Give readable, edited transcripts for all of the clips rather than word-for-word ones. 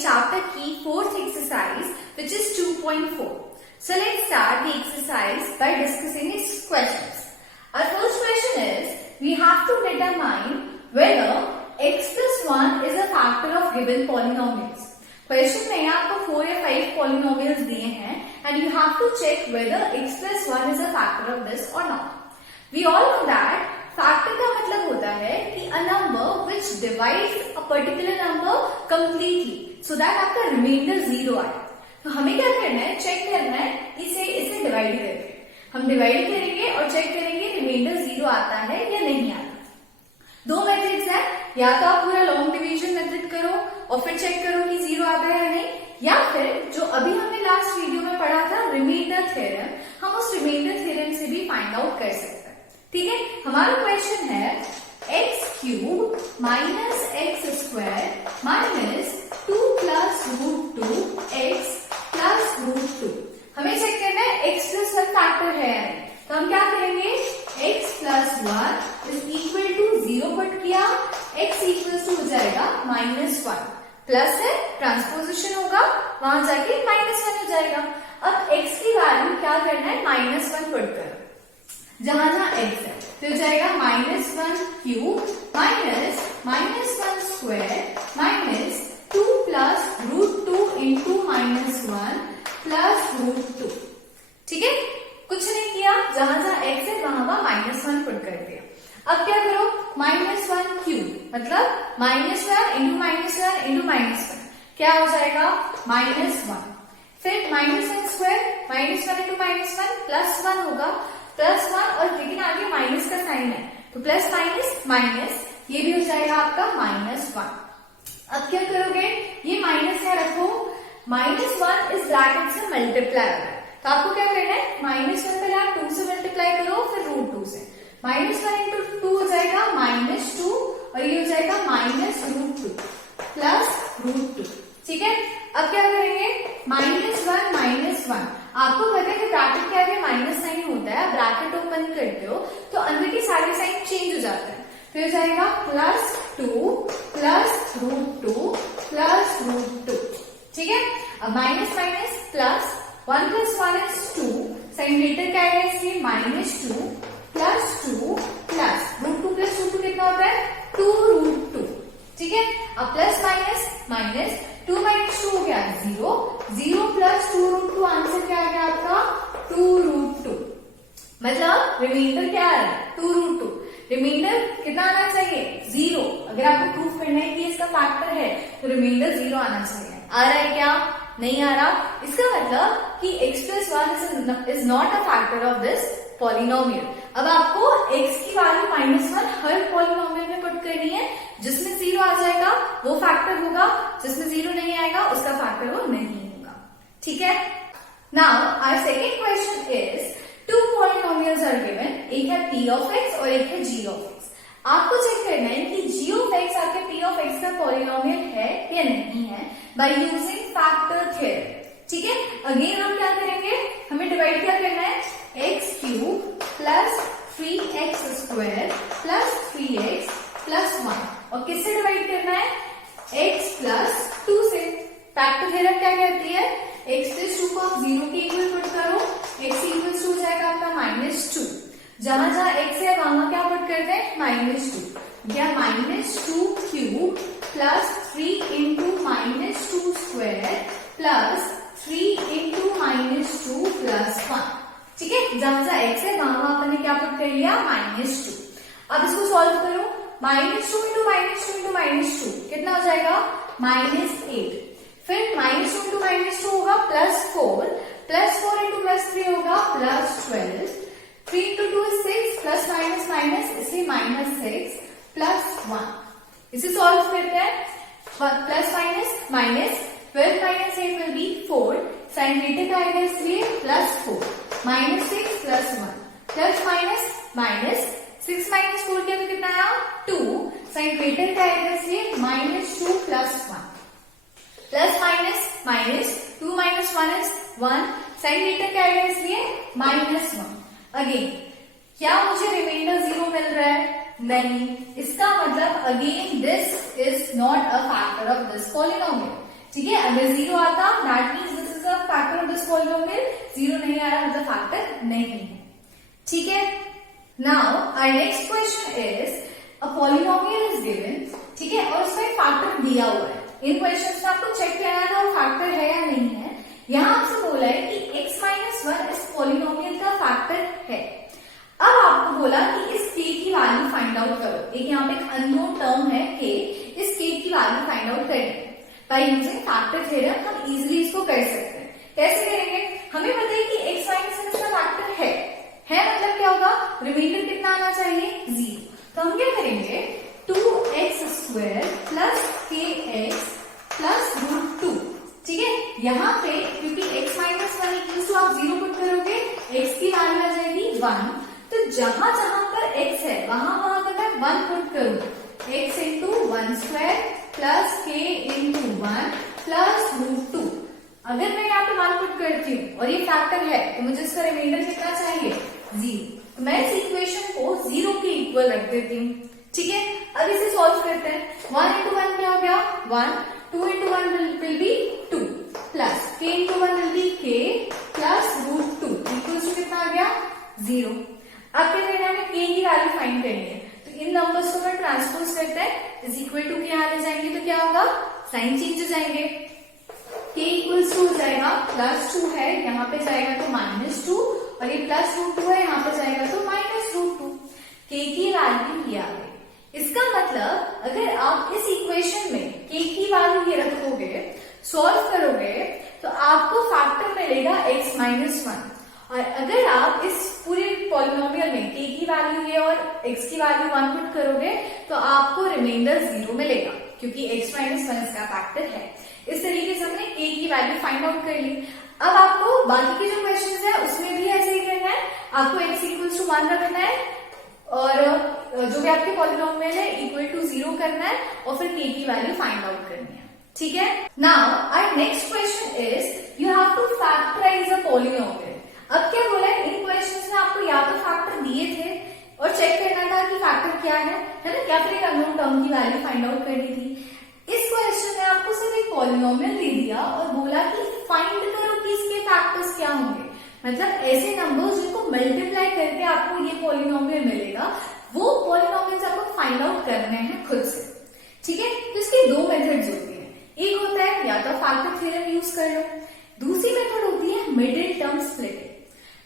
chapter key 4th exercise, which is 2.4. So let's start the exercise by discussing its questions. Our first question is, we have to determine whether x plus 1 is a factor of given polynomials. Question में आपको 4 या 5 polynomials दिए हैं and you have to check whether x plus 1 is a factor of this or not. We all know that factor का मतलब होता है कि a number which divides a particular number completely so that आपका reminder 0 आए. तो हमें क्या करना है, चेक करना है इसे डिवाइड करके. हम डिवाइड करेंगे और चेक करेंगे रिमाइंडर 0 आता है या नहीं आता. दो मेथड्स हैं, या तो आप पूरा लॉन्ग डिवीजन मेथड करो और फिर चेक करो कि 0 आता है या नहीं, या फिर जो अभी हमने लास्ट वीडियो में पढ़ा था रिमाइंडर थ्योरम, हम उस रिमाइंडर थ्योरम से भी फाइंड आउट कर सकते हैं. ठीक है, हमारा क्वेश्चन है x cube minus x square minus 2 plus root 2 x plus root 2. हमें चेक करना है एक्स प्लस 1 फैक्टर है, तो हम क्या करेंगे, x plus 1 is equal to 0 put किया, x इक्वल टू हो जाएगा -1, प्लस है ट्रांसपोजिशन होगा वहां जाके -1 हो जाएगा. अब x की वैल्यू क्या करना है, -1 पुट करो जहां जहां x है, तो हो जाएगा -1 cube minus -1 square minus 2 plus root 2 into -1 plus root 2. ठीक है, कुछ नहीं किया, जहां जहां x है वहां वहां -1 पुट कर दिया. अब क्या करो, -1 क्यूब मतलब -1 इंटू -1 इंटू -1 क्या हो जाएगा, -1. फिर -1 स्क्वायर -1 इंटू -1 प्लस 1 होगा, प्लस 1 और लेकिन आगे माइनस का साइन है तो प्लस माइनस माइनस, ये भी हो जाएगा आपका -1. अब क्या करोगे, ये माइनस यहाँ रखो, -1 इस ब्रैकेट से मल्टीप्लाई होगा, तो आपको क्या करना है, -1 पहले आप 2 से मल्टीप्लाई करो फिर रूट 2 से, -1 इंटू 2 हो जाएगा -2 और ये हो जाएगा -√2 प्लस √2. ठीक है, अब क्या करेंगे, -1 आपको पता है कि ब्रैकेट के आगे माइनस साइन होता है, ब्रैकेट ओपन करते हो तो अंदर के सारे साइन चेंज हो जाते हैं, तो हो जाएगा +2 प्लस √2 प्लस √2. ठीक है, अब minus minus plus 1 + 1 is 2, sign letter क्या आएगा इसलिए -2 प्लस 2 प्लस √2 प्लस √2 कितना होता है, 2√2. ठीक है, अब प्लस माइनस माइनस 2 - 2 हो गया 0, 0 प्लस 2√2 आंसर क्या आ गया आपका 2√2. मतलब रिमाइंडर क्या है, 2√2. रिमाइंडर कितना आना चाहिए, 0. अगर आपको प्रूफ करना है कि इसका फैक्टर है तो रिमाइंडर 0 आना चाहिए. आ रहा है क्या, नहीं आ रहा, इसका मतलब कि x plus 1 is not a factor of this polynomial. अब आपको x की वैल्यू -1 हर पॉलिनोमियल में पुट करनी है, जिसमें 0 आ जाएगा वो फैक्टर होगा, जिसमें 0 नहीं आएगा उसका फैक्टर वो नहीं होगा. ठीक है, now our second question is, 2 polynomials are given, एक है p of x और एक है g of x. आपको चेक करना है कि g of x आपके p of x का पॉलिनोमियल है या नहीं है बाय यूजिंग फैक्टर थ्योरम. ठीक है, अगेन हम क्या करेंगे, हमें डिवाइड क्या करना है, x cube plus 3x square plus 3x plus 1 और किससे डिवाइड करना है, x प्लस 2 से. फैक्टर थ्योरम क्या कहती है, x प्लस 2 को आप 0 के इक्वल पुट करो, x इक्वल टू हो जाएगा आपका -2. जहां जहां x है वहां क्या पुट करते हैं, -2. या -2 cube plus 3 into -2 square plus 3 into -2 plus 1. ठीक है, जहां जहां x है वहां वहां आपने क्या पुट कर लिया, -2. अब इसको सॉल्व करो, -2 इंटू -2 इंटू -2 कितना हो जाएगा, -8. फिर -2 इंटू -2 होगा +4 प्लस 4 इंटू +3 होगा +12. 3 into 2 is 6 plus minus minus इसलिए -6 प्लस 1. इसे सॉल्व करते हैं, plus minus minus 12 minus 8 will be 4, sign letter का आएगा इसलिए +4, -6 plus 1 plus minus minus 6 minus 4 किया तो कितना आया 2, साइन लेटर का आएगा इसलिए -2 plus 1 plus minus minus 2 minus 1 is 1, sign letter का आएगा इसलिए -1. अगेन क्या मुझे रिमाइंडर 0 मिल रहा है, नहीं. इसका मतलब again this is not a factor of this polynomial. ठीक है, अगर 0 आता that means this is a factor of this polynomial, 0 नहीं आ रहा मतलब फैक्टर नहीं है। ठीक है, now our next question is a polynomial is given, ठीक है, और उसमें फैक्टर दिया हुआ है। इन क्वेश्चंस में आपको चेक करना था वो फैक्टर है या नहीं है। यहाँ आपसे बोला है कि x माइनस 1 इस पॉलिनोमियल का फैक्टर है। अब आपको बोला कि इस k की वैल्यू फाइंड आउट करो। एक यहाँ पे एक अननोन टर्म है k, इस k की वैल्यू फाइंड आउट करेंगे बाय यूजिंग फैक्टर थ्योरम। हम इजीली इसको कर सकते हैं। कैसे करेंगे, हमें पता है कि x माइनस 1 इसका फैक्टर है मतलब क्या होगा, रिमाइंडर कितना आना चाहिए, 0। तो हम क्या करेंगे, 2x² प्लस kx प्लस √2। ठीक है, यहाँ पे क्योंकि x माइनस 1 इक्वल्स टू आप 0 पुट करोगे, x की वैल्यू आ जाएगी 1। तो जहां जहां पर x है वहां पर मैं 1 पुट करूंगा, x into 1² plus k into 1 plus √2। अगर मैं यहाँ पे 1 पुट करती हूँ और ये फैक्टर है तो मुझे इसका रिमाइंडर कितना चाहिए, 0। तो मैं इस इक्वेशन को 0 के इक्वल रख देती हूँ। ठीक है, अब इसे सॉल्व करते हैं। 1 इंटू 1 क्या हो गया, 1, 2 into 1 will be 2 plus k into 1 will be k plus √2 equals to कितना आ गया, 0। अब क्या करना है, हमें k की वैल्यू फाइंड करनी है। तो इन नंबर्स को मैं ट्रांसपोज करते हैं, इज इक्वल टू के आने जाएंगे तो क्या होगा, साइन चेंज हो जाएंगे। k इक्वल्स टू हो जाएगा +2 है, यहाँ पे जाएगा तो -2, और ये प्लस √2 है, यहाँ पे जाएगा तो -√2। k की वैल्यू ये आ गई। इसका मतलब अगर आप इस इक्वेशन में k की वैल्यू ये रखोगे, सॉल्व करोगे, तो आपको फैक्टर मिलेगा x माइनस 1। और अगर आप इस पूरे पॉलिनोमियल में k की वैल्यू ये और x की वैल्यू 1 पुट करोगे तो आपको रिमाइंडर 0 मिलेगा, क्योंकि x माइनस 1 इसका फैक्टर है। इस तरीके से हमने k की वैल्यू फाइंड आउट कर ली। अब आपको बाकी के जो क्वेश्चन है उसमें भी ऐसे ही करना है। आपको x इक्वल्स टू 1 रखना है और जो भी आपके पॉलिनोमियल है इक्वल टू 0 करना है और फिर k की वैल्यू फाइंड आउट करनी है। ठीक है, now our next question is you have to factorize a polynomial. अब क्या बोला है, इन क्वेश्चंस में आपको या तो फैक्टर दिए थे और चेक करना था कि फैक्टर क्या है ना, या फिर एक अननोन टर्म की वैल्यू फाइंड आउट करनी थी। इस क्वेश्चन में आपको सिर्फ एक पॉलिनोमियल दे दिया और बोला कि फाइंड करो कि इसके फैक्टर्स क्या होंगे। मतलब ऐसे नंबर्स जिनको मल्टीप्लाई करके आपको ये पॉलिनोमियल मिलेगा, वो पॉलिनोमियल्स आपको फाइंड आउट करने हैं खुद से। ठीक है, तो इसकी दो मेथड्स होती हैं। एक होता है या तो फैक्टर थ्योरम यूज कर लो, दूसरी मेथड होती है middle term splitting.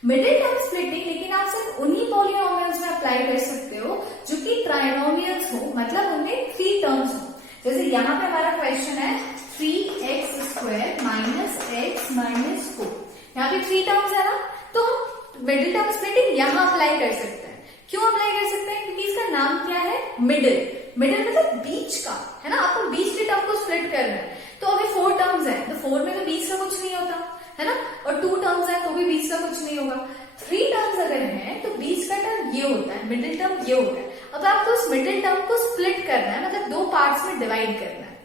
Middle term splitting लेकिन आप सिर्फ उन्हीं पॉलिनोमियल्स में अप्लाई कर सकते हो जो कि ट्राइनोमियल्स हो, मतलब उनमें 3 टर्म्स हो। जैसे यहाँ पे हमारा क्वेश्चन है 3x² माइनस x माइनस 4, यहाँ पे 3 टर्म्स है ना, तो हम मिडिल टर्म स्प्लिटिंग यहाँ अप्लाई कर सकते हैं। क्यों अप्लाई कर सकते हैं, क्योंकि इसका नाम क्या है, मिडिल। मिडिल मतलब बीच का, है ना, आपको बीच के टर्म को स्प्लिट करना है। तो अगर 4 टर्म्स है तो 4 में तो बीच का कुछ नहीं होता, है ना, और 2 टर्म्स है तो भी बीच का कुछ नहीं होगा। 3 टर्म्स अगर है तो बीच का टर्म ये होता है, मिडिल टर्म ये होता है। अब आपको उस मिडिल टर्म को स्प्लिट करना है, मतलब 2 पार्ट्स में डिवाइड करना है।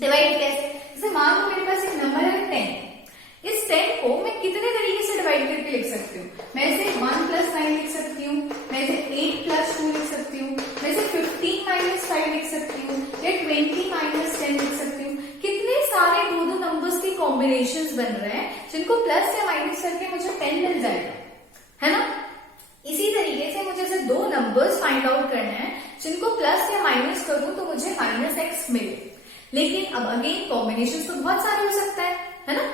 डिवाइड कैसे, जैसे मान लो मेरे पास एक नंबर है 10, इस 10 को मैं कितने तरीके से डिवाइड करके लिख सकती हूँ। मैं इसे 1 + 9 लिख सकती हूँ, मैं इसे 8 + 2 लिख सकती हूँ, मैं इसे 15 - 5 लिख सकती हूँ, या 20 - 10 लिख सकती हूँ। कितने सारे 2 नंबर्स के कॉम्बिनेशंस बन रहे हैं जिनको प्लस या माइनस करके मुझे 10 मिल जाएगा, है ना। इसी तरीके से मुझे ऐसे 2 नंबर्स फाइंड आउट करने हैं जिनको प्लस या माइनस करूं तो मुझे -x मिले। लेकिन अब अगेन कॉम्बिनेशन तो बहुत सारे हो सकता है ना,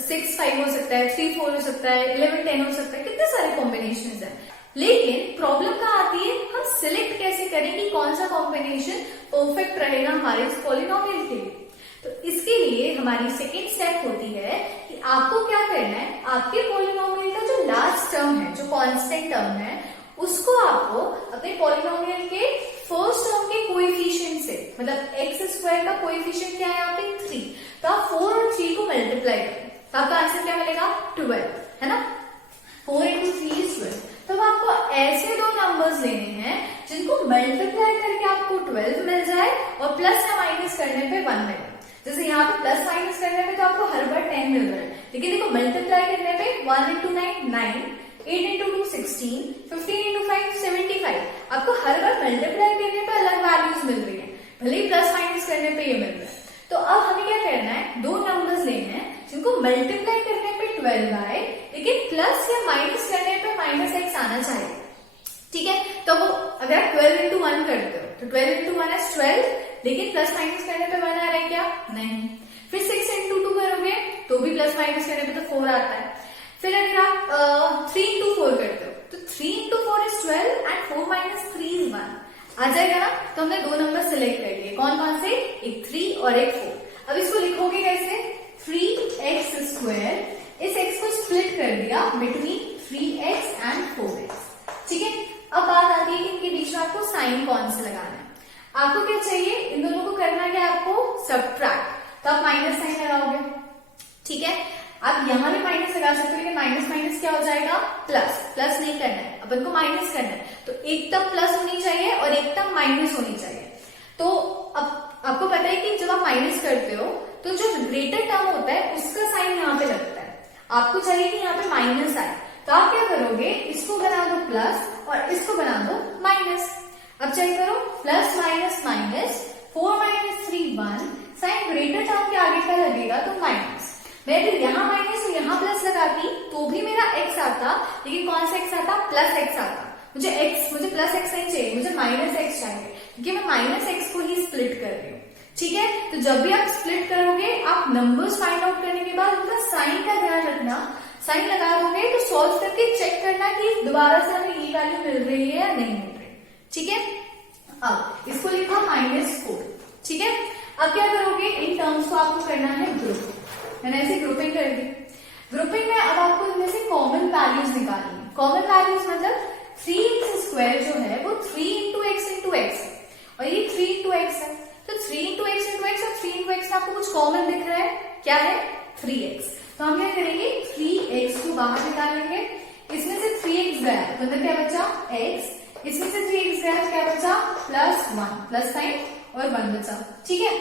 6 5 हो सकता है, 3 4 हो सकता है, 11 10 हो सकता है, कितने सारे कॉम्बिनेशन है। लेकिन प्रॉब्लम कहाँ आती है, हम सिलेक्ट कैसे करें कि कौन सा कॉम्बिनेशन परफेक्ट रहेगा हमारे इस पॉलिनोमियल के लिए। तो इसके लिए हमारी सेकेंड स्टेप होती है कि आपको क्या करना है, आपके पॉलिनोमियल का जो लास्ट टर्म है, जो कांस्टेंट टर्म है, उसको आपको अपने पॉलिनोमियल के फर्स्ट टर्म के कोएफिशिएंट से, मतलब x² का कोएफिशिएंट क्या है यहाँ पे 3, तो आप 4 और 3 को मल्टीप्लाई करें तो आपका आंसर क्या मिलेगा 12, है ना। 4 × 3 = 12। तो आपको ऐसे 2 नंबर्स लेने हैं जिनको मल्टीप्लाई करके आपको 12 मिल जाए और प्लस या माइनस करने पे 1 मिले। जैसे यहाँ पे प्लस माइनस करने पे तो आपको हर बार 10 मिल रहा है, लेकिन देखो मल्टीप्लाई करने पे 1 × 9 9, 8 × 2 16, 15 × 5 75। आपको हर बार मल्टीप्लाई करने पे अलग वैल्यूज मिल रही है, भले ही प्लस माइनस करने पे ये मिल रहा है। तो अब हमें क्या करना है, दो नंबर्स लेने हैं जिनको मल्टीप्लाई करने पे 12 आए, लेकिन प्लस या माइनस करने पे माइनस एक्स आना चाहिए। ठीक है, तो वो अगर आप 12 इंटू 1 करते हो तो 12 इंटू 1 इज 12, लेकिन प्लस माइनस करने पे 1 आ रहा है क्या? नहीं। फिर 6 इंटू 2 करोगे तो भी प्लस माइनस करने पे तो 4 आता है। फिर अगर आप 3 इंटू 4 करते हो तो 3 into 4 is 12 and 4 minus 3 is 1, आ जाएगा ना। तो हमने दो नंबर सिलेक्ट कर लिए, कौन कौन से? एक 3 और एक 4। अब इसको लिखोगे कैसे? 3x², इस x को स्प्लिट कर दिया बिटवीन 3x एंड 4x। ठीक है, अब बात आती है कि इनके बीच में आपको साइन कौन सा लगाना है। आपको क्या चाहिए, इन दोनों को करना क्या आपको? सब्ट्रैक्ट, तो आप माइनस साइन लगाओगे। ठीक है, आप यहां भी माइनस लगा सकते हो, लेकिन माइनस माइनस क्या हो जाएगा? प्लस। प्लस नहीं करना है, अपन को माइनस करना है, तो एक टर्म प्लस होनी चाहिए और एक टर्म माइनस होनी चाहिए। तो अब आपको पता है कि जब आप माइनस करते हो तो जो ग्रेटर टर्म होता है उसका साइन यहाँ पे लगता है। आपको चाहिए कि यहाँ पे माइनस आए, तो आप क्या करोगे, इसको बना दो प्लस और इसको बना दो माइनस। अब चेक करो, plus minus minus, 4 minus 3 1, sign greater term के आगे का लगेगा तो माइनस। मैं अगर यहाँ माइनस और यहाँ प्लस लगाती तो भी मेरा x आता, लेकिन कौन सा x आता? प्लस x आता। मुझे प्लस x नहीं चाहिए, मुझे माइनस x चाहिए, क्योंकि मैं माइनस x को ही स्प्लिट कर रही हूँ। ठीक है, तो जब भी आप स्प्लिट करोगे, आप नंबर्स फाइंड आउट करने के बाद उनका साइन का ध्यान रखना। साइन लगा दोगे तो सॉल्व करके चेक करना कि दोबारा से हमें ये वैल्यू मिल रही है या नहीं मिल रही। ठीक है, अब इसको लिखा -4। ठीक है, अब क्या करोगे, इन टर्म्स को आपको करना है ग्रुप। मैंने ऐसे ग्रुपिंग कर दी। ग्रुपिंग में अब आपको इनमें से कॉमन वैल्यूज निकालनी है। कॉमन वैल्यूज मतलब 3x² जो है वो 3 इंटू x है और ये 3 इंटू x है, तो 3 इंटू x और 3 इंटू x में आपको कुछ कॉमन दिख रहा है, क्या है? 3x। तो हम क्या करेंगे, 3x को बाहर निकालेंगे, इसमें से 3x गया तो अंदर क्या बचा? x, इसमें से 3x गया क्या बचा? +1, प्लस साइन और 1 बचा। ठीक है,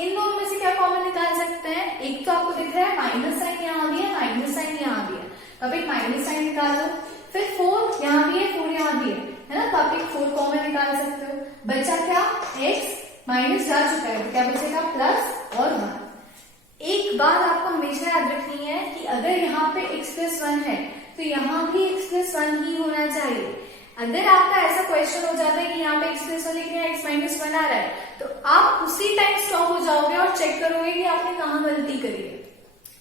इन दोनों में से क्या कॉमन निकाल सकते हैं? एक तो आपको दिख रहा है माइनस साइन यहाँ भी है, माइनस साइन यहाँ भी है, तो आप एक माइनस साइन निकालो। फिर 4 यहाँ भी है, 4 यहाँ भी है ना, तो आप एक 4 कॉमन निकाल सकते हो। बचा क्या? x, माइनस जा चुका है तो क्या बचेगा? प्लस और 1। एक बात आपको हमेशा याद रखनी है कि अगर यहाँ पे x+1 है तो यहाँ भी x+1 ही होना चाहिए। अगर आपका ऐसा क्वेश्चन हो जाता है कि यहाँ पे x+1 लिखना है, x-1 आ रहा है, तो आप उसी टाइम स्टॉप हो जाओगे और चेक करोगे कि आपने कहाँ गलती करी है।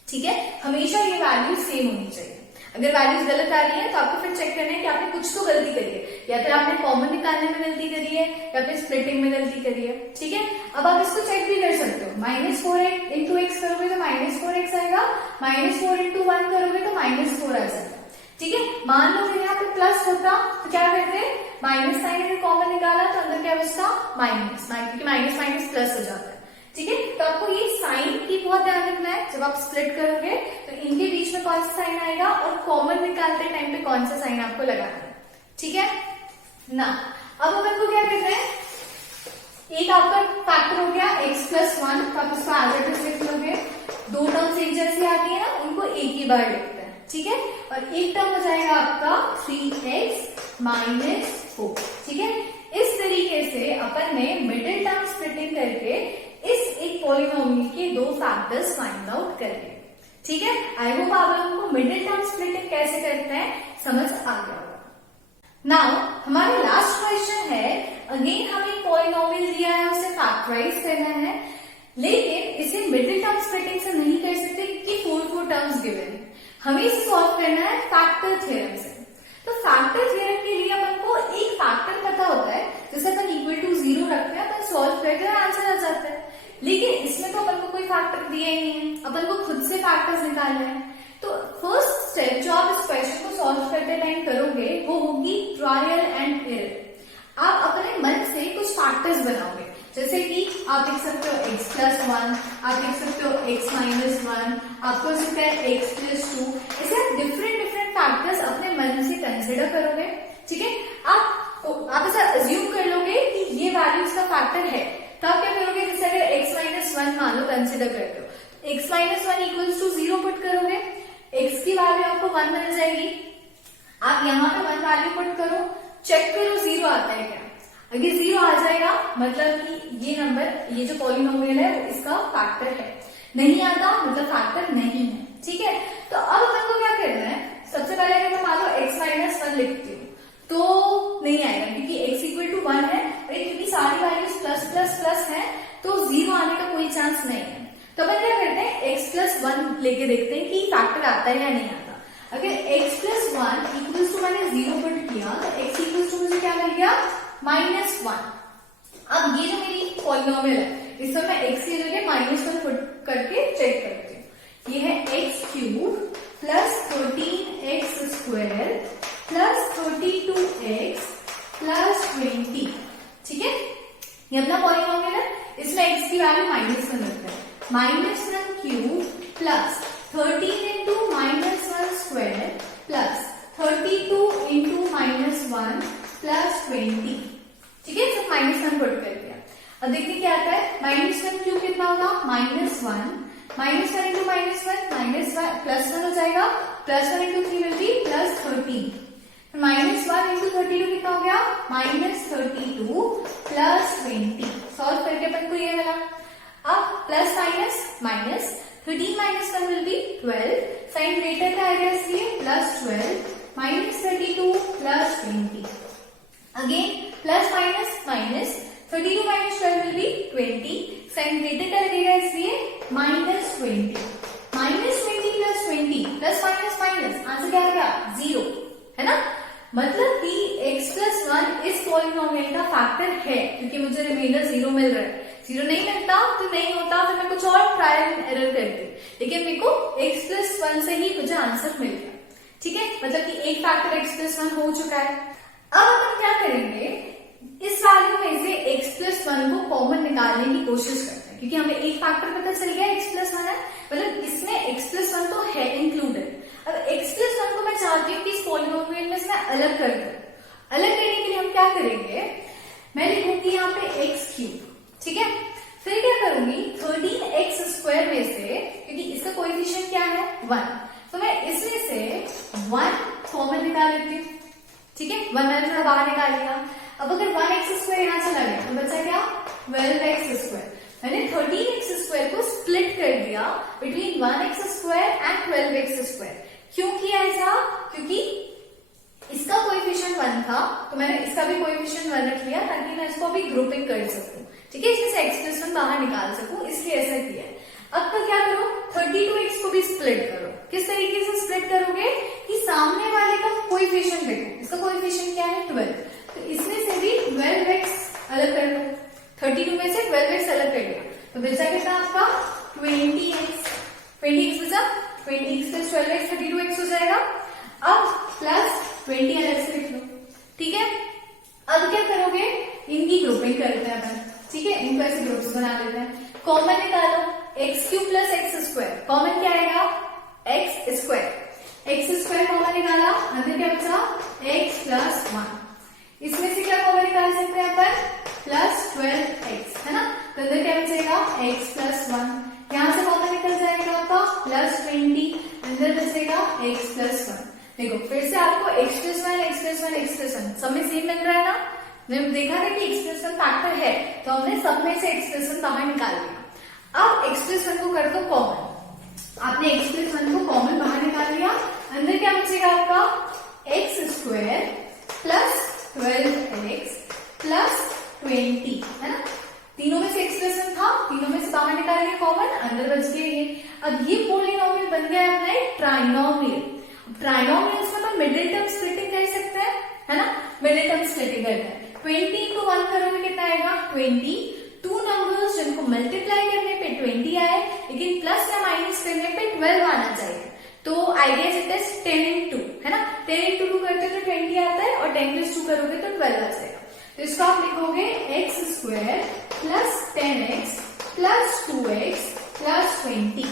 ठीक है, हमेशा ये वैल्यू सेम होनी चाहिए। अगर वैल्यूज गलत आ रही है तो आपको फिर चेक करना है कि आपने कुछ तो गलती करी है, या फिर आपने कॉमन निकालने में गलती करी है या फिर स्प्लिटिंग में गलती करी है। ठीक है, अब आप इसको चेक भी कर सकते हो। -4 इंटू x करोगे तो -4x आएगा, -4 इंटू 1 करोगे तो -4 आ जाएगा। ठीक है, मान लो फिर यहाँ पे प्लस होता तो क्या करते? माइनस साइन अगर कॉमन निकाला तो अंदर क्या बचता? माइनस, क्योंकि माइनस माइनस प्लस हो जाता है। ठीक है, तो आपको ये साइन की बहुत ध्यान रखना है। जब आप स्प्लिट करोगे तो इनके बीच में कौन सा साइन आएगा और कॉमन निकालते टाइम पे कौन सा साइन आपको लगाना है। ठीक है ना, अब अपन को क्या करना है, एक आपका फैक्टर हो गया x+1, तो आप उसको एज इट इज लिख लोगे। दो टर्म्स एक जैसी आती है ना, उनको एक ही बार लिखते हैं। ठीक है, और एक टर्म हो जाएगा आपका 3x - 4। ठीक है, इस तरीके से अपन ने मिडिल टर्म स्प्लिटिंग करके इस एक पॉलिनोमियल के दो फैक्टर्स फाइंड आउट कर लिए। ठीक है, आई होप आप लोगों को मिडिल टर्म स्प्लिटिंग कैसे करते हैं समझ आ गया होगा। नाउ हमारा लास्ट क्वेश्चन है, अगेन हमें पॉलिनोमियल दिया है, उसे फैक्टराइज करना है, लेकिन इसे मिडिल टर्म स्प्लिटिंग से नहीं कर सकते क्योंकि 4 टर्म्स गिवन है। हमें इसे सॉल्व करना है फैक्टर थ्योरम से। तो फैक्टर थ्योरम के लिए अपन को एक फैक्टर पता होता है, जैसे अपन =0 रखते हैं, अपन सॉल्व करके आंसर आ जाता है। लेकिन इसमें तो अपन को कोई फैक्टर दिया ही नहीं है, अपन को खुद से फैक्टर्स निकालना है। तो फर्स्ट स्टेप जो आप इस क्वेश्चन को सॉल्व करते टाइम करोगे वो होगी ट्रायल एंड एरर। आप अपने मन से कुछ फैक्टर्स बनाओगे, जैसे कि आप लिख सकते हो x+1, आप लिख सकते हो x-1, आपको हो सकता है x+2। ऐसे आप डिफरेंट फैक्टर्स अपने मन से कंसिडर करोगे। ठीक है, आप ऐसा अज्यूम कर लोगे कि ये वैल्यू इसका फैक्टर है, तो आप क्या करोगे, जैसे अगर x-1 मान लो कंसिडर करते हो, x-1 = 0 पुट करोगे, x की वैल्यू आपको 1 मिल जाएगी। आप यहाँ पे 1 वैल्यू पुट करो, चेक करो 0 आता है क्या। अगर 0 आ जाएगा मतलब कि ये नंबर, ये जो पॉलिनोमियल है वो इसका फैक्टर है, नहीं आता मतलब फैक्टर नहीं है। ठीक है, तो अब अपन को क्या करना है, सबसे पहले अगर मैं मान लो x माइनस 1 लिखती हूँ तो नहीं आएगा, क्योंकि x इक्वल टू 1 है और क्योंकि सारी वैल्यूज प्लस प्लस प्लस है तो 0 आने का कोई चांस नहीं है। तो अपन क्या करते हैं, x प्लस 1 लेके देखते हैं कि फैक्टर आता है या नहीं आता। अगर x प्लस 1 इक्वल्स टू मैंने 0 पुट किया तो x इक्वल्स टू मुझे क्या मिल गया, -1। अब ये जो मेरी पॉलिनोमियल है इसमें मैं x की जगह -1 पुट करके चेक करती हूँ। ये है x cube plus 13x square plus 32x plus 20। ठीक है, ये अपना पॉलिनोमियल है, इसमें x की वैल्यू -1 रखते हैं। -1 cube plus 13 into -1 square plus 32 into -1 plus 20। ठीक है, सब -1 पुट कर दिया। अब देखिए क्या आता है, -1 क्यूब कितना होगा, -1 -1 इंटू -1 प्लस 1 हो जाएगा, +1 इंटू 3 विल बी +13। -1 इंटू 32 कितना हो गया, -32 प्लस 20। सॉल्व करके अपन को ये मिला। अब plus minus minus 13 minus 1 will be 12, sign greater का आएगा इसलिए +12 -32 plus 20। Again plus minus minus 32 minus 12 will be 20, sign greater का लगेगा इसलिए -20 -20 plus 20 plus minus minus answer क्या आएगा, 0, है ना। मतलब कि x प्लस 1 इस पॉलिनोमियल का फैक्टर है, क्योंकि मुझे रिमाइंडर 0 मिल रहा है। 0 नहीं मिलता तो नहीं होता, तो मैं कुछ और ट्रायल एंड एरर करती, लेकिन मेरे को x प्लस 1 से ही मुझे आंसर मिल गया। ठीक है, मतलब कि एक फैक्टर x प्लस 1 हो चुका है। अब अपन क्या करेंगे, इस वैल्यू में से x प्लस 1 को कॉमन निकालने की कोशिश करते हैं, क्योंकि हमें एक फैक्टर पता चल गया x प्लस 1 है, मतलब इसमें x प्लस 1 तो है इंक्लूडेड। अब x प्लस 1 को मैं चाहती हूँ कि इस पॉलिनोमियल में से मैं अलग कर दूं। अलग करने के लिए हम क्या करेंगे, मैं लिखूंगी यहाँ पे x क्यूब। ठीक है, फिर क्या करूंगी, 13x स्क्वायर में से, क्योंकि इसका कोएफिशिएंट क्या है 1, तो मैं इसमें से 1 कॉमन निकाल लेती हूँ। ठीक है, 1 मैंने थोड़ा बाहर निकाल लिया। अब अगर 1x स्क्वायर यहाँ चला गया तो बचा क्या, 12x स्क्वायर। मैंने 13x स्क्वायर को स्प्लिट कर दिया between 1x square and 12x square. क्यों किया ऐसा, क्योंकि इसका कोएफिशिएंट 1 था तो मैंने इसका भी कोएफिशिएंट 1 रख लिया ताकि मैं इसको अभी ग्रुपिंग कर सकूं। ठीक है, इसमें से x प्लस 1 बाहर निकाल सकूं, इसलिए ऐसा किया है। अब तो क्या करो, 32x को भी स्प्लिट करो। किस तरीके से स्प्लिट करोगे कि सामने वाले का कोएफिशिएंट देखो, इसका कोएफिशिएंट क्या है 12, तो इसमें से भी 12x अलग कर लो। 32 में से 12x अलग कर लिया तो बचा कितना आपका 20x। 20x बचा, 20x प्लस 12x 32x हो जाएगा। अब प्लस 20 अलग से लिख लो। ठीक है, अब क्या करोगे, इनकी ग्रुपिंग करते हैं अपन। ठीक है, इनको ऐसे ग्रुप्स बना लेते हैं। कॉमन निकालो, x cube plus x square, common क्या आएगा x square. x square common निकाला, अंदर क्या बचा x प्लस 1। इसमें से क्या कॉमन निकाल सकते हैं अपन, प्लस 12x, है ना, तो अंदर क्या बचेगा x प्लस 1। यहाँ से कॉमन निकल जाएगा आपका प्लस 20, अंदर बचेगा x प्लस 1। देखो फिर से आपको x plus 1 x plus 1 x plus 1 सब में सेम मिल रहा है ना। मैंने देखा था कि x प्लस 1 फैक्टर है तो हमने सब में से x प्लस 1 बाहर निकाल लिया। अब x प्लस 1 को कर दो कॉमन। आपने x प्लस 1 को कॉमन बाहर निकाल लिया, अंदर क्या बचेगा आपका x square plus 12x plus 20, है ना। तीनों में से x प्लस 1 था, तीनों में से बाहर निकालेंगे कॉमन, अंदर बच गए ये। अब ये पॉलिनोमियल बन गया अपना एक ट्राइनोमियल। ट्राइनोमियल्स में अपन मिडिल टर्म स्प्लिटिंग कर सकते हैं, है ना, मिडिल टर्म स्प्लिटिंग करते हैं। 20 into 1 करोगे कितना आएगा 20। टू नंबर्स जिनको मल्टीप्लाई करने पे 20 आए लेकिन प्लस या माइनस करने पे 12 आना चाहिए, तो I guess it is 10 into, है ना। 10 into 2 करते तो 20 आता है और 10 plus 2 करोगे तो 12 आ जाएगा। तो इसको आप लिखोगे x square plus 10x plus 2x plus 20,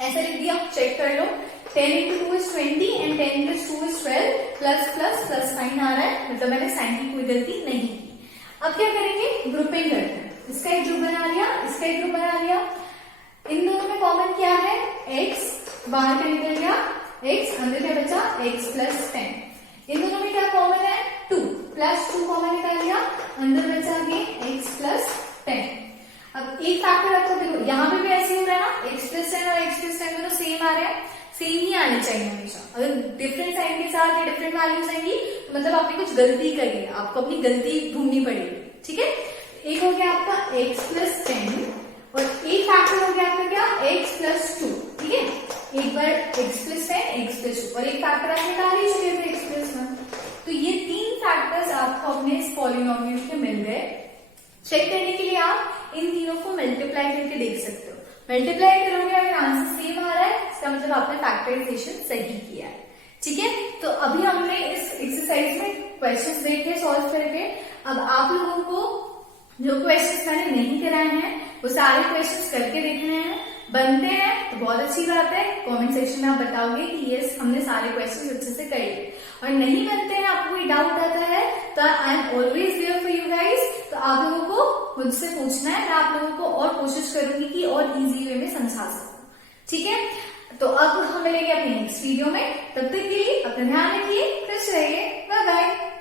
ऐसा लिख दिया। चेक कर लो, 10 into 2 is 20 and 10 plus 2 is 12, plus plus plus sign आ रहा है, मतलब मैंने साइन की कोई गलती नहीं की। अब क्या करेंगे, ग्रुपिंग करते हैं। इसका एक ग्रुप बना लिया, इसका एक ग्रुप बना लिया। इन दोनों में कॉमन क्या है x, बाहर का निकल गया x, अंदर क्या बचा x प्लस 10। इन दोनों में क्या कॉमन है 2, प्लस 2 कॉमन निकाल लिया, अंदर बचा गया x प्लस 10। अब एक फैक्टर रखो, देखो यहाँ पे भी ऐसे हो रहा है ना, x प्लस 10 और x प्लस 10 दोनों सेम आ रहे हैं, सेम ही आने चाहिए हमेशा। अगर डिफरेंट साइन के साथ या डिफरेंट वैल्यूज आएंगी तो मतलब आपने कुछ गलती करी है, आपको अपनी गलती ढूंढनी पड़ेगी, ठीक है। एक हो गया आपका x प्लस 10 और एक फैक्टर हो गया आपका क्या, x प्लस 2, ठीक है। एक बार x प्लस 10, x प्लस 2 और एक फैक्टर आप निकाल ही चुके थे x प्लस 1। तो ये तीन फैक्टर्स आपको अपने इस पॉलिनोमियल के मिल गए। चेक करने के लिए आप इन तीनों को मल्टीप्लाई करके देख सकते हो। मल्टीप्लाई करोगे अगर आंसर सेम आ रहा है, इसका मतलब आपने फैक्टराइजेशन सही किया है, ठीक है। तो अभी हमने इस एक्सरसाइज में क्वेश्चंस देखे सॉल्व करके। अब आप लोगों को जो क्वेश्चंस मैंने नहीं कराए हैं वो सारे क्वेश्चंस करके देखने हैं। बनते हैं तो बहुत अच्छी बात है, कमेंट सेक्शन में आप बताओगे कि यस हमने सारे क्वेश्चंस अच्छे से कर लिए। और नहीं बनते हैं, आपको कोई डाउट आता है तो I am always there for you guys. तो आप लोगों को मुझसे पूछना है, मैं आप लोगों को और कोशिश करूंगी कि और इजी वे में समझा सकूं, ठीक है। तो अब हम मिलेंगे अपने नेक्स्ट वीडियो में, तब तक के लिए अपना ध्यान रखिए, खुश रहिए, बाय बाय।